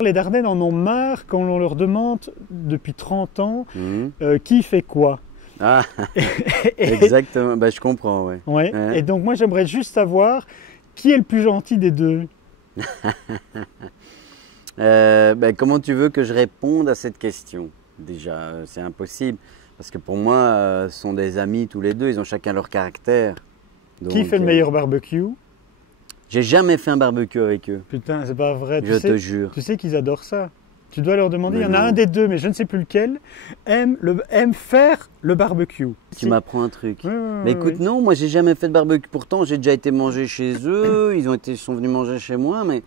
Les Dardennes en ont marre quand on leur demande depuis 30 ans qui fait quoi. Ah, exactement, bah, je comprends, ouais. Ouais. Et donc moi j'aimerais juste savoir qui est le plus gentil des deux. Bah, comment tu veux que je réponde à cette question? Déjà, c'est impossible, parce que pour moi, ce sont des amis tous les deux, ils ont chacun leur caractère. Donc, Qui fait le meilleur barbecue? J'ai jamais fait un barbecue avec eux. Putain, c'est pas vrai. Je te jure. Tu sais qu'ils adorent ça. Tu dois leur demander. Mais il y en a un des deux, mais je ne sais plus lequel, aime faire le barbecue. Tu m'apprends un truc. Oui, mais écoute, non, moi j'ai jamais fait de barbecue. Pourtant, j'ai déjà été manger chez eux. Ils sont venus manger chez moi, mais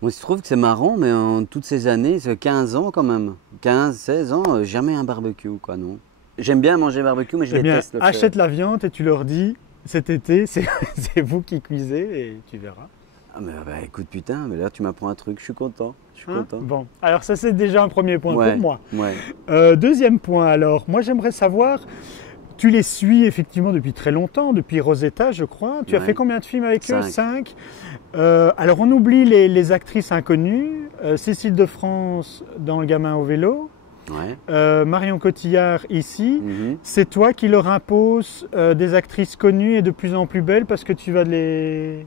il se trouve que c'est marrant, mais en toutes ces années, c'est 15 ans quand même, 15, 16 ans, jamais un barbecue, quoi, non. J'aime bien manger barbecue, mais je déteste le faire. Achète la viande et tu leur dis, cet été, c'est vous qui cuisez et tu verras. Ah mais bah, écoute, putain, mais là tu m'apprends un truc, je suis content. Content. Bon, alors ça c'est déjà un premier point pour moi. Ouais. Deuxième point alors, moi j'aimerais savoir, tu les suis effectivement depuis très longtemps, depuis Rosetta je crois. Tu as fait combien de films avec eux? 5. Alors on oublie les actrices inconnues, Cécile de France dans Le gamin au vélo, Marion Cotillard ici. C'est toi qui leur imposes des actrices connues et de plus en plus belles parce que tu vas les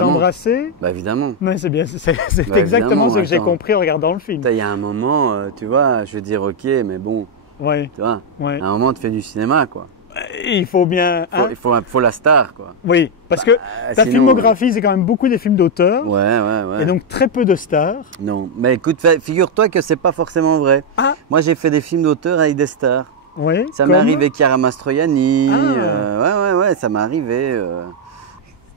embrasser? Bah évidemment. Ouais, c'est bien, c'est exactement ce que j'ai compris en regardant le film. Il y a un moment, tu vois, je veux dire ok, mais bon, tu vois, à un moment tu fais du cinéma, quoi. Il faut bien... Il faut la star, quoi. Oui, parce que ta filmographie, c'est quand même beaucoup des films d'auteur. Ouais. Et donc très peu de stars. Non, mais écoute, figure-toi que c'est pas forcément vrai. Moi j'ai fait des films d'auteur avec des stars. Oui. Ça m'est arrivé Chiara Mastroianni, ouais, ça m'est arrivé...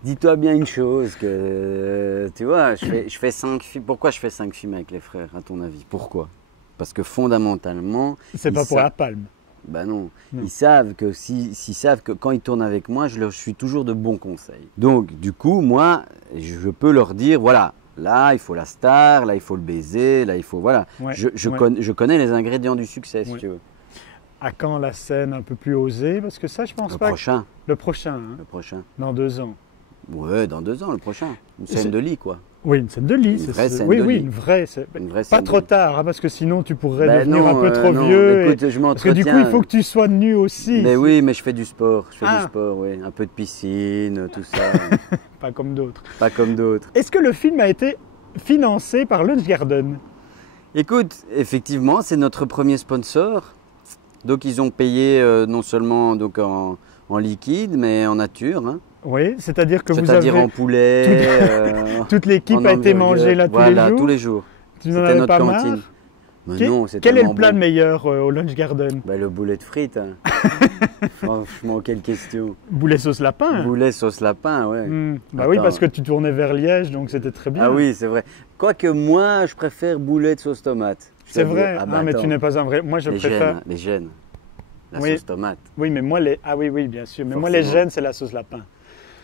Dis-toi bien une chose, que tu vois, je fais 5 films. Pourquoi je fais 5 films avec les frères, à ton avis? Pourquoi? Parce que fondamentalement... C'est pas pour la palme. Ben non. Ils savent que savent que quand ils tournent avec moi, je suis toujours de bons conseils. Donc, du coup, moi, je peux leur dire, voilà, là, il faut la star, là, il faut le baiser, là, il faut... Voilà. Je connais les ingrédients du succès, si tu veux. À quand la scène un peu plus osée? Parce que ça, je pense pas... Prochain. Le prochain. Hein. Le prochain. Dans 2 ans. Ouais, dans 2 ans, le prochain. Une scène de lit, quoi. Oui, une scène de lit. Une vraie scène de lit. Oui, une vraie scène. Pas trop tard, hein, parce que sinon tu pourrais devenir un peu trop non. vieux. Écoute, je parce que du coup, il faut que tu sois nu aussi. Mais oui, mais je fais du sport. Je fais du sport, oui. Un peu de piscine, tout ça. Pas comme d'autres. Pas comme d'autres. Est-ce que le film a été financé par Lunch Garden? Écoute, effectivement, c'est notre premier sponsor. Donc, ils ont payé non seulement donc, en liquide, mais en nature. Hein. Oui, c'est-à-dire que vous avez... C'est-à-dire en poulet. Toute l'équipe a été mangée là tous les jours. Voilà, tous les jours. C'était notre cantine. Mais non, quel est le plat le meilleur au Lunch Garden? Le boulet de frites. Hein. Franchement, quelle question. Boulet sauce lapin. Boulet sauce lapin, ouais. Bah oui, parce que tu tournais vers Liège, donc c'était très bien. Ah oui, c'est vrai. Quoique moi, je préfère boulet de sauce tomate. C'est vrai. Non, mais tu n'es pas un vrai. Moi, je préfère. Les gènes. La sauce tomate. Oui, mais moi, oui, bien sûr. Mais moi, les gènes, c'est la sauce lapin.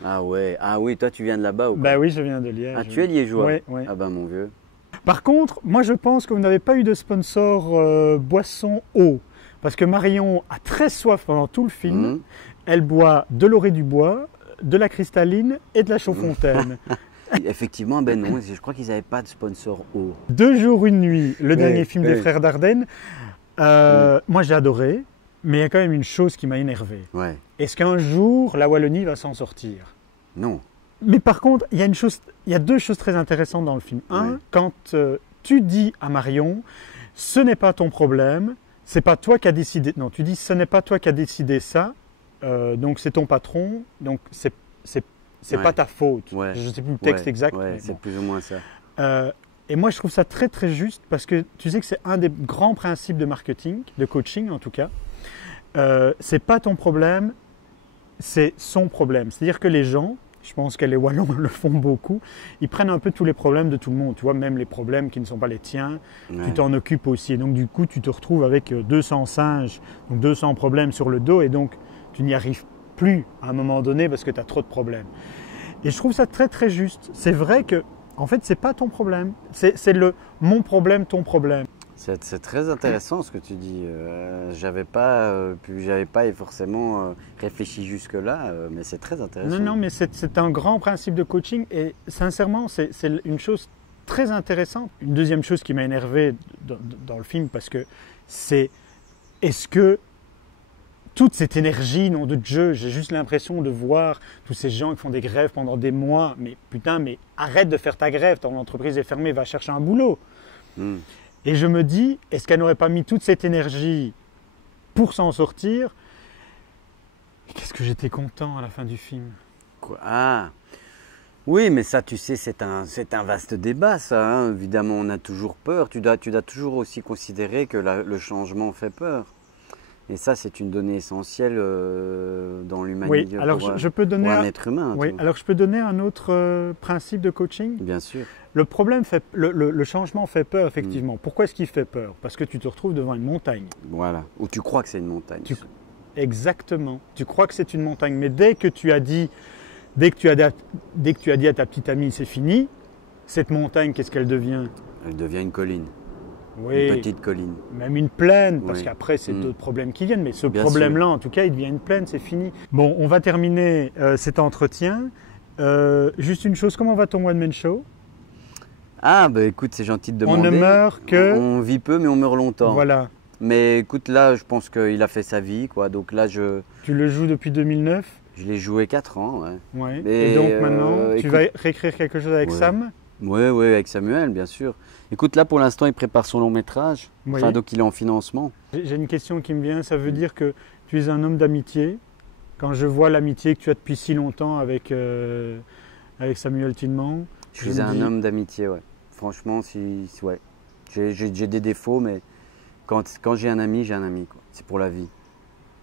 Ah oui, toi tu viens de là-bas ou quoi? Bah oui, je viens de Liège. Ah, tu es liégeois? Oui. Ah ben mon vieux. Par contre, moi je pense que vous n'avez pas eu de sponsor boisson eau. Parce que Marion a très soif pendant tout le film. Elle boit de l'orée du bois, de la cristalline et de la Chaudfontaine. Effectivement, ben non, je crois qu'ils n'avaient pas de sponsor eau. 2 jours, 1 nuit, le dernier film des frères Dardenne. Moi j'ai adoré. Mais il y a quand même une chose qui m'a énervé. Est-ce qu'un jour, la Wallonie va s'en sortir? Non. Mais par contre, il y a 2 choses très intéressantes dans le film. Quand tu dis à Marion, ce n'est pas ton problème, c'est pas toi qui as décidé. Non, tu dis, ce n'est pas toi qui as décidé ça, donc c'est ton patron, donc c'est pas ta faute. Je ne sais plus le texte exact. C'est plus ou moins ça. Et moi, je trouve ça très très juste parce que tu sais que c'est un des grands principes de marketing, de coaching en tout cas. C'est pas ton problème, c'est son problème. C'est-à-dire que les gens, je pense que les Wallons le font beaucoup, ils prennent un peu tous les problèmes de tout le monde. Tu vois, même les problèmes qui ne sont pas les tiens, tu t'en occupes aussi. Et donc du coup, tu te retrouves avec 200 singes, donc 200 problèmes sur le dos, et donc tu n'y arrives plus à un moment donné parce que tu as trop de problèmes. Et je trouve ça très très juste. C'est vrai que, en fait, c'est pas ton problème. C'est le mon problème, ton problème. C'est très intéressant ce que tu dis. J'avais pas forcément réfléchi jusque-là, mais c'est très intéressant. Non, mais c'est un grand principe de coaching et sincèrement, c'est une chose très intéressant. Une deuxième chose qui m'a énervé dans le film, parce que c'est, est-ce que toute cette énergie, nom de Dieu, j'ai juste l'impression de voir tous ces gens qui font des grèves pendant des mois, mais putain, mais arrête de faire ta grève, ton entreprise est fermée, va chercher un boulot. Et je me dis, est-ce qu'elle n'aurait pas mis toute cette énergie pour s'en sortir? Et qu'est-ce que j'étais content à la fin du film. Quoi? Ah, oui, mais ça, tu sais, c'est un vaste débat, ça. Hein. Évidemment, on a toujours peur. Tu dois toujours aussi considérer que le changement fait peur. Et ça, c'est une donnée essentielle dans l'humanité. Oui, alors je peux donner pour un être humain. Oui, alors je peux donner un autre principe de coaching. Bien sûr. Le problème, le changement fait peur, effectivement. Pourquoi est-ce qu'il fait peur? Parce que tu te retrouves devant une montagne. Voilà, ou tu crois que c'est une montagne. Exactement. Tu crois que c'est une montagne, mais dès que tu as dit à ta petite amie c'est fini, cette montagne, qu'est-ce qu'elle devient? Elle devient une colline. Oui, une petite colline. même une plaine, parce Oui. qu'après c'est d'autres problèmes qui viennent, mais ce Bien problème-là, en tout cas, il devient une plaine, c'est fini. Bon, on va terminer cet entretien. Juste une chose, comment va ton one-man show? Ah, bah écoute, c'est gentil de On demander. ne meurt que... On vit peu, mais on meurt longtemps. Voilà. Mais écoute, là, je pense qu'il a fait sa vie, quoi. Donc là, je Tu le joues depuis 2009? l'ai joué 4 ans, ouais. Ouais. Et, Et donc maintenant, tu écoute- vas réécrire quelque chose avec Ouais. Sam? Oui, avec Samuel, bien sûr. Écoute, là, pour l'instant, il prépare son long métrage. Oui. Enfin, donc il est en financement. J'ai une question qui me vient, ça veut dire que tu es un homme d'amitié. Quand je vois l'amitié que tu as depuis si longtemps avec Samuel Tinman, Je suis un homme d'amitié, ouais. Franchement, ouais. J'ai des défauts, mais quand j'ai un ami, j'ai un ami, quoi. C'est pour la vie.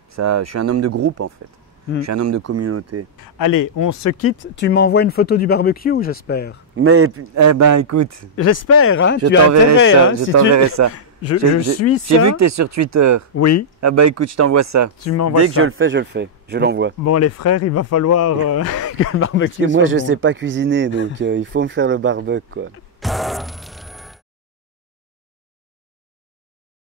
Ça, je suis un homme de groupe, en fait. Je suis un homme de communauté. Allez, on se quitte. Tu m'envoies une photo du barbecue, j'espère. Mais, eh ben, écoute, J'espère, hein, je tu as t'enverrai intérêt. ça. Hein, Je si t'enverrai ça. je suis ça. J'ai vu que tu es sur Twitter. Oui, Ah bah écoute, je t'envoie ça. tu m'envoies Dès que ça. je le fais, je le fais. Je l'envoie. Bon, les frères, il va falloir que le Parce barbecue que moi, soit je bon. sais pas cuisiner, donc il faut me faire le barbecue, quoi.